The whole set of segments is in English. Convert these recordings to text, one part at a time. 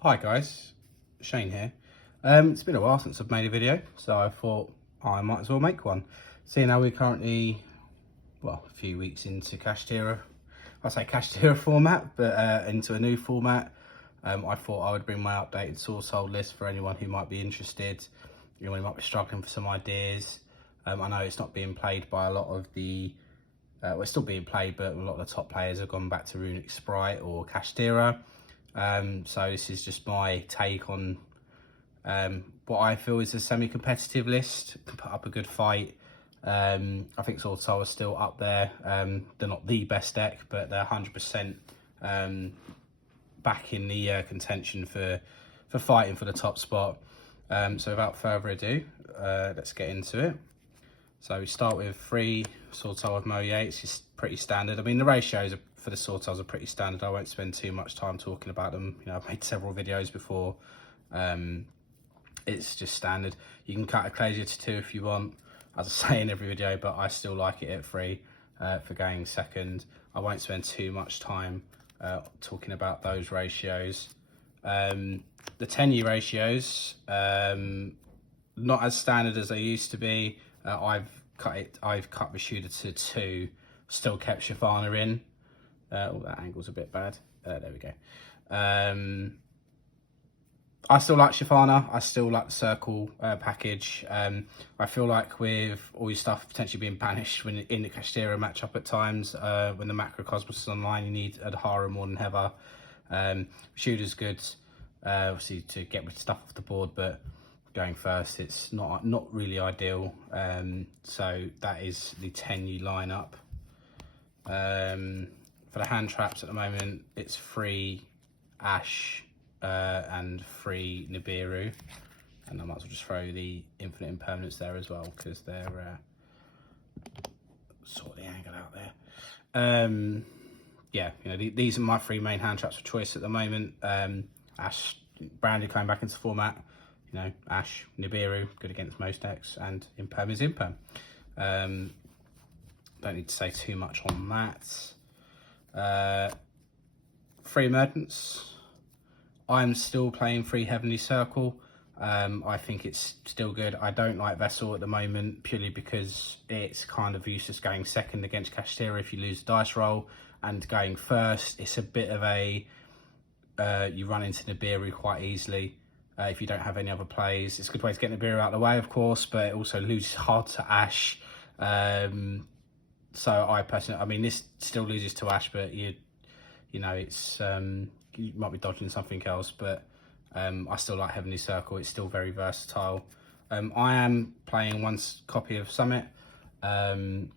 Hi guys, Shane here. It's been a while since I've made a video, so I thought I might as well make one. Seeing how we're currently, well, a few weeks into Kashtira, I say Kashtira format, but into a new format. I thought I would bring my updated Swordsoul list for anyone who might be interested, anyone who might be struggling for some ideas. I know it's not being played by a lot of the, well, it's still being played, but a lot of the top players have gone back to Runic Sprite or Kashtira. So this is just my take on what I feel is a semi-competitive list. Can put up a good fight. I think Swordsoul is still up there. They're not the best deck, but they're 100% back in the contention for fighting for the top spot. So without further ado, let's get into it. So we start with 3 Swordsoul with Moye. It's just pretty standard. I mean, the ratios for the Swordsoul are pretty standard. I won't spend too much time talking about them. You know, I've made several videos before. It's just standard. You can cut Ecclesia to 2 if you want, as I say in every video, but I still like it at 3 for going second. I won't spend too much time talking about those ratios. The 10U ratios, not as standard as they used to be. I've cut Vishuda to 2, still kept Shafana in. Oh, that angle's a bit bad. There we go. I still like Shafana. I still like the circle package. I feel like with all your stuff potentially being banished when in the Kashtira matchup at times, when the Macrocosmos is online, you need Adhara more than ever. Vishuda's good, obviously, to get with stuff off the board, but going first, it's not really ideal. So that is the 10U lineup. For the hand traps at the moment, it's 3 Ash and 3 Nibiru, and I might as well just throw the infinite impermanence there as well, because they're sort of the angle out there. Yeah, you know, these are my 3 main hand traps for choice at the moment. Ash, Brandy coming back into format. You know, Ash, Nibiru, good against most decks, and Imperm is Imperm. Don't need to say too much on that. 3 Emergence. I'm still playing 3 Heavenly Circle. I think it's still good. I don't like Vessel at the moment, purely because it's kind of useless going second against Kashtira if you lose the dice roll, and going first, it's a bit of a, you run into Nibiru quite easily. If you don't have any other plays, it's a good way to get Nibiru out of the way, of course, but it also loses hard to Ash. So I personally, I mean, this still loses to Ash, but you know, it's you might be dodging something else, but I still like Heavenly Circle. It's still very versatile. I am playing 1 copy of Summit. I know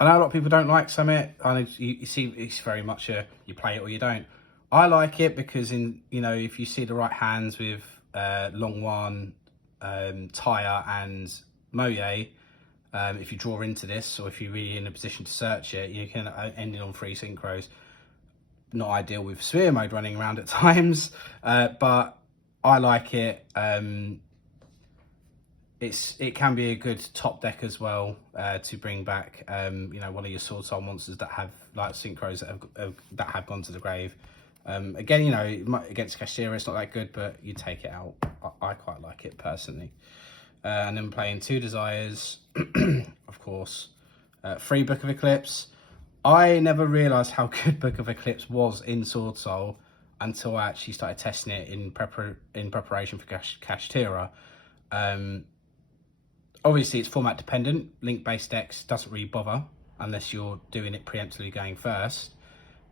a lot of people don't like Summit. I know you see, it's very much a you play it or you don't. I like it because, you know, if you see the right hands with Longwan, Tyre and Moye, if you draw into this, or if you're really in a position to search it, you can end it on 3 synchros. Not ideal with sphere mode running around at times, but I like it. It can be a good top deck as well, to bring back, you know, one of your Swordsoul monsters that have like synchros that have gone to the grave. Again, you know, against Kashtira it's not that good, but you take it out. I quite like it personally. And then playing 2 Desires, of course. 3 Book of Eclipse. I never realised how good Book of Eclipse was in Swordsoul until I actually started testing it in preparation for Kashtira. Obviously, it's format dependent. Link-based decks doesn't really bother unless you're doing it preemptively going first.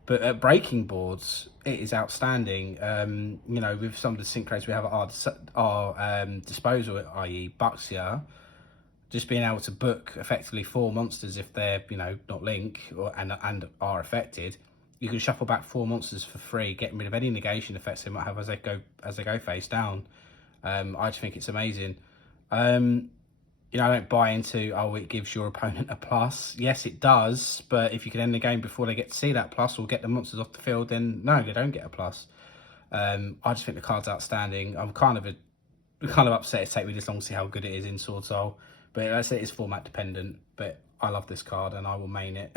But at breaking boards, it is outstanding. You know, with some of the synchros we have at our disposal, i.e. Buxia, just being able to book effectively 4 monsters if they're, you know, not link and are affected. You can shuffle back 4 monsters for free, getting rid of any negation effects they might have as they go face down. I just think it's amazing. You know, I don't buy into, oh, it gives your opponent a plus. Yes, it does, but if you can end the game before they get to see that plus or get the monsters off the field, then no, they don't get a plus. I just think the card's outstanding. I'm kind of upset it's taken me this long to see how good it is in Swordsoul, but I say it's format dependent. But I love this card and I will main it,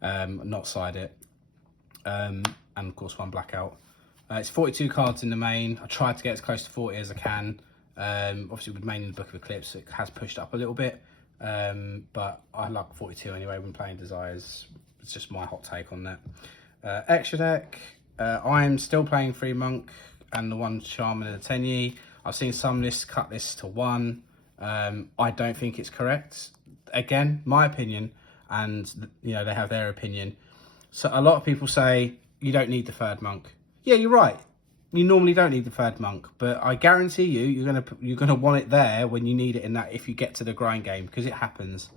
not side it. And of course 1 Blackout. It's 42 cards in the main. I tried to get as close to 40 as I can. Obviously with main in the Book of Eclipse, it has pushed up a little bit. But I like 42 anyway when playing Desires. It's just my hot take on that. Extra deck, I'm still playing 3 Monk and the 1 Shaman and the 10 Yi. I've seen some lists cut this to 1. I don't think it's correct. Again, my opinion, and you know, they have their opinion. So a lot of people say you don't need the 3rd Monk. Yeah, you're right. You normally don't need the 3rd Monk, but I guarantee you, you're gonna want it there when you need it in that. If you get to the grind game, because it happens.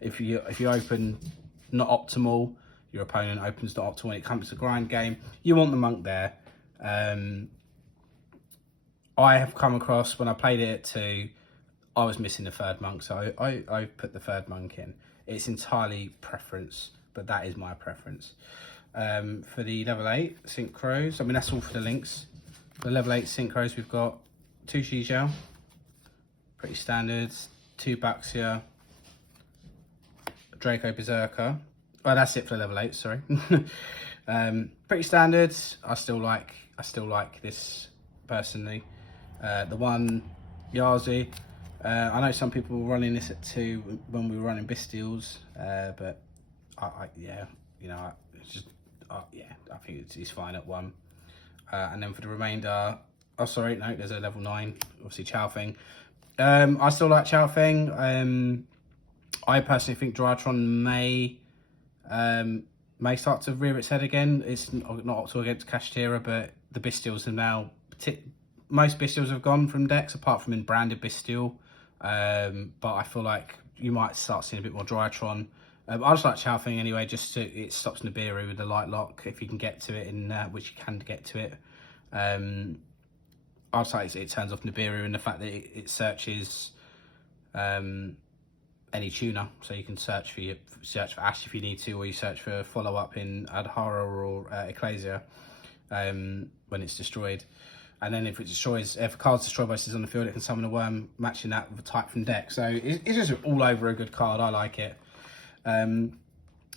If you open not optimal, your opponent opens not optimal when it comes to grind game. You want the Monk there. I have come across when I played it at 2, I was missing the 3rd Monk, so I put the 3rd Monk in. It's entirely preference, but that is my preference. For the level 8 synchros, I mean that's all for the links. For level 8 synchros, we've got 2 Shijao, pretty standard, 2 Baxia, Draco Berserker. Well, that's it for level 8. Sorry, pretty standard. I still like this personally. The 1 Yazi. I know some people were running this at 2 when we were running Bestials, but yeah, you know, it's just yeah, I think it's fine at 1. And then for the remainder, oh sorry, no, there's a level 9, obviously Chao Feng. I still like Chao Feng. I personally think Drytron may start to rear its head again. It's not optimal against Kashtira, but the Bestials are now, most Bestials have gone from decks, apart from in branded Bestial. But I feel like you might start seeing a bit more Drytron. I just like Chao Feng anyway, just to, it stops Nibiru with the light lock if you can get to it, in which you can get to it. I just like it turns off Nibiru, and the fact that it searches any tuner, so you can search for Ash if you need to, or you search for follow up in Adhara or Ecclesia when it's destroyed. And then if a card's destroyed by Sis on the field, it can summon a worm matching that with a type from deck. So it's just all over a good card. I like it. And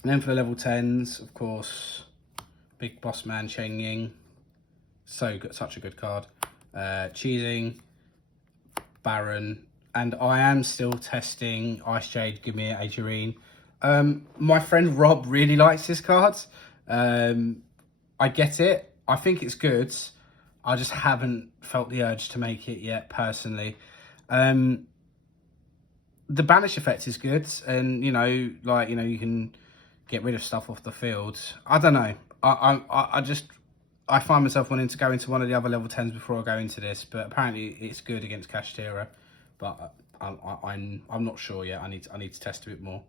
then for the level 10s, of course, Big Boss Man Cheng Ying. So good, such a good card. Cheesing, Baron, and I am still testing Ice Jade, Gamir, Agerine. My friend Rob really likes this card. I get it. I think it's good. I just haven't felt the urge to make it yet, personally. The banish effect is good, and you know, like, you know, you can get rid of stuff off the field. I don't know. I find myself wanting to go into one of the other level 10s before I go into this, but apparently it's good against Kashtira. But I'm not sure yet. I need to test a bit more.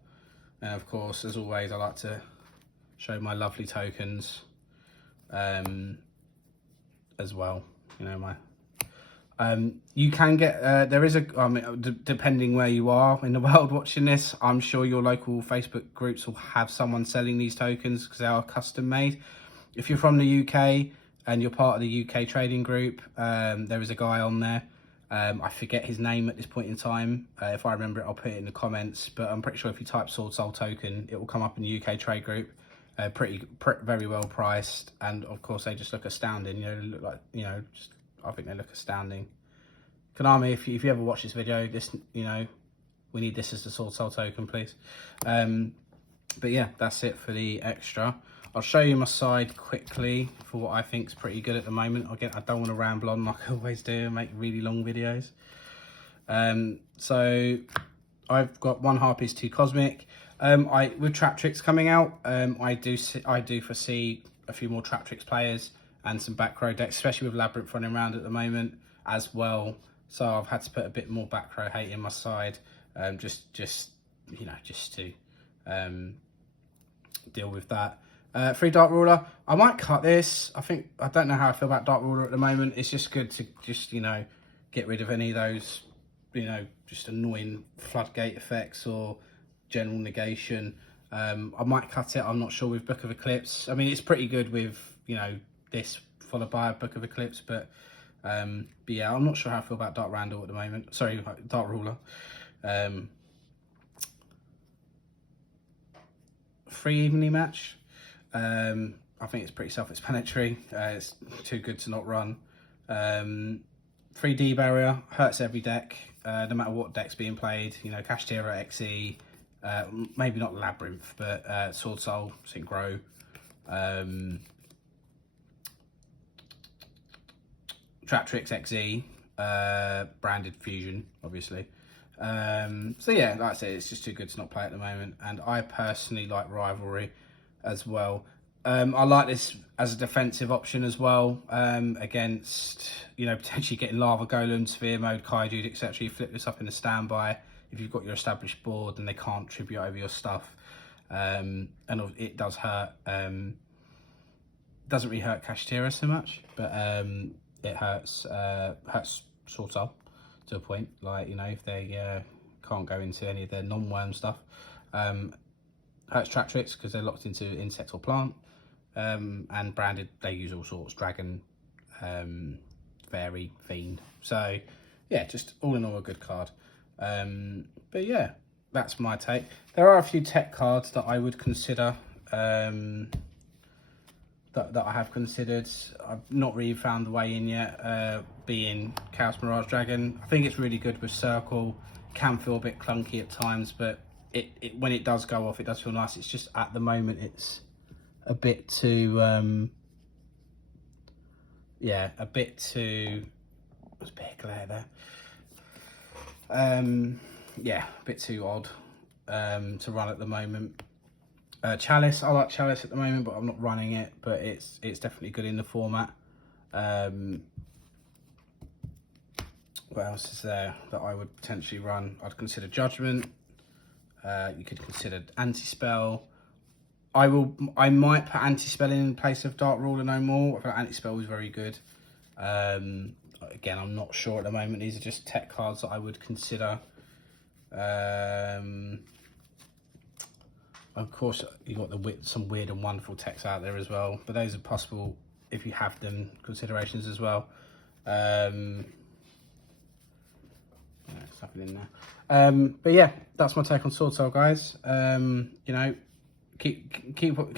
And of course, as always, I like to show my lovely tokens as well. You know, my you can get there is a depending where you are in the world watching this, I'm sure your local Facebook groups will have someone selling these tokens because they are custom made. If you're from the UK and you're part of the UK trading group, there is a guy on there. I forget his name at this point in time. If I remember it, I'll put it in the comments. But I'm pretty sure if you type Swordsoul token, it will come up in the UK trade group. Very well priced, and of course they just look astounding. You know, they look like, you know, just, I think they look astounding. Konami, if you ever watch this video, this, you know, we need this as the Swordsoul token, please. But yeah, that's it for the extra. I'll show you my side quickly for what I think is pretty good at the moment. Again, I don't want to ramble on like I always do and make really long videos. So I've got 1 Harpies, 2 Cosmic. With Trap Tricks coming out, I do foresee a few more Trap Tricks players and some back row decks, especially with Labyrinth running around at the moment as well. So I've had to put a bit more back row hate in my side, just you know, just to deal with that. 3 Dark Ruler. I might cut this. I don't know how I feel about Dark Ruler at the moment. It's just good to just, you know, get rid of any of those, you know, just annoying floodgate effects or general negation. I might cut it. I'm not sure with Book of Eclipse. I mean, it's pretty good with, you know, this followed by a Book of Eclipse, but yeah, I'm not sure how I feel about Dark Randall at the moment. Sorry, Dark Ruler. 3 evenly match. I think it's pretty self-explanatory. It's too good to not run. 3D barrier hurts every deck, no matter what deck's being played. You know, Kashtira, XE, maybe not Labyrinth, but Swordsoul, Synchro, Traptrix, XE, branded Fusion, obviously. So yeah, like I say, it's just too good to not play at the moment. And I personally like Rivalry as well. I like this as a defensive option as well, against, you know, potentially getting Lava Golem, Sphere Mode, Kaiju, etc. You flip this up in the standby. If you've got your established board, then they can't tribute over your stuff. And it does hurt. Doesn't really hurt Kashtira so much, but it hurts Swordsoul to a point. Like, you know, if they can't go into any of their non-worm stuff. Hurts Traptrix because they're locked into insect or plant. And branded, they use all sorts, dragon, fairy, fiend. So yeah, just all in all a good card. But yeah, that's my take. There are a few tech cards that I would consider, that I have considered. I've not really found the way in yet, being Chaos Mirage Dragon. I think it's really good with Circle. Can feel a bit clunky at times, but when it does go off, it does feel nice. It's just at the moment it's a bit too yeah, a bit too, there's a bit of glare there. Yeah, a bit too odd to run at the moment. Chalice, I like Chalice at the moment, but I'm not running it, but it's definitely good in the format. What else is there that I would potentially run? I'd consider Judgment. You could consider Anti-Spell. I might put Anti-Spell in place of Dark Ruler no more. I thought Anti-Spell was very good. Again, I'm not sure at the moment. These are just tech cards that I would consider. Of course, you've got some weird and wonderful techs out there as well, but those are possible if you have them considerations as well. Something in there. But yeah, that's my take on Swordsoul, guys. You know, keep on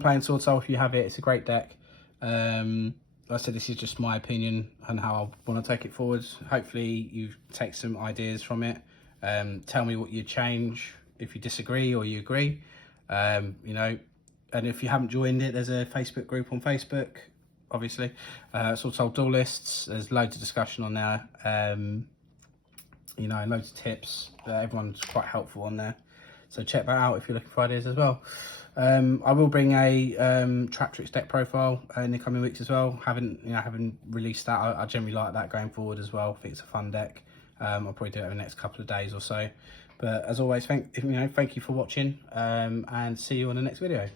playing Swordsoul if you have it. It's a great deck. Like I said, this is just my opinion and how I want to take it forward. Hopefully you take some ideas from it. Tell me what you change if you disagree or you agree. You know, and if you haven't joined it, there's a Facebook group on Facebook, obviously. Swordsoul Duelists. There's loads of discussion on there. You know, loads of tips. Everyone's quite helpful on there. So check that out if you're looking for ideas as well. I will bring a Traptrix deck profile in the coming weeks as well. Haven't released that. I generally like that going forward as well. I think it's a fun deck. I'll probably do it over the next couple of days or so. But as always, thank you for watching, and see you on the next video.